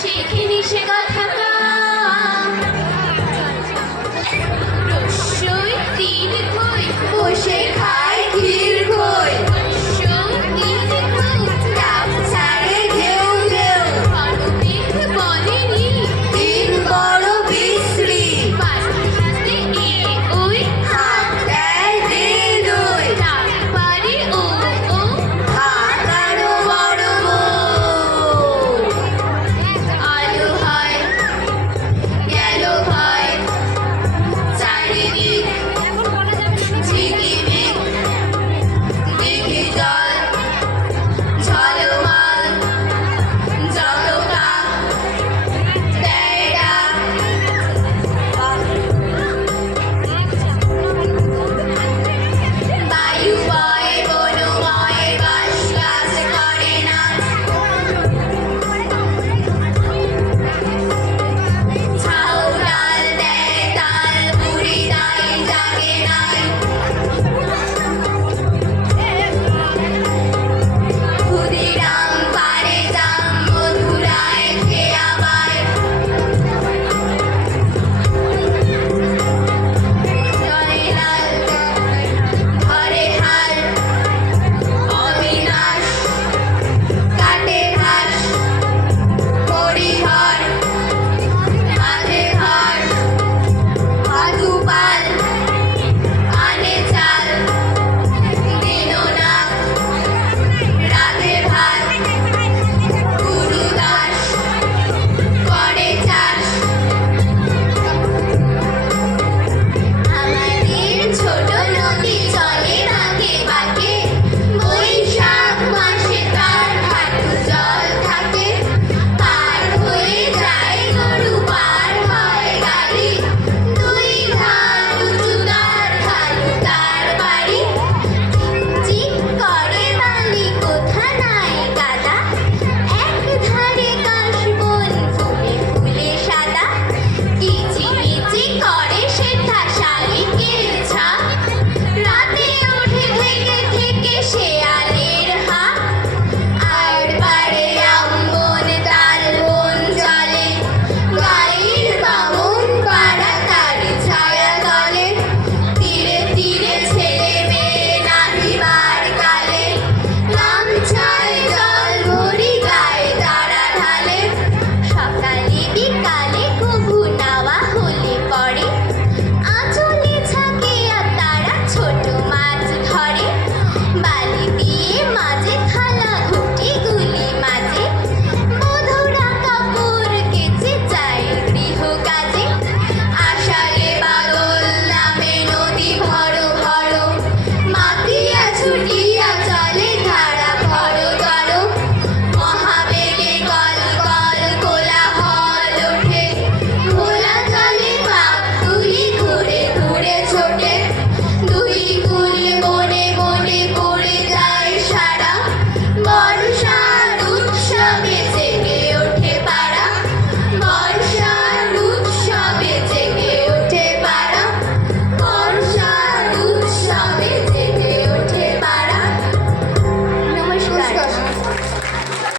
শিখিনি সে কথা। বালি দিয়ে মাঝে থালা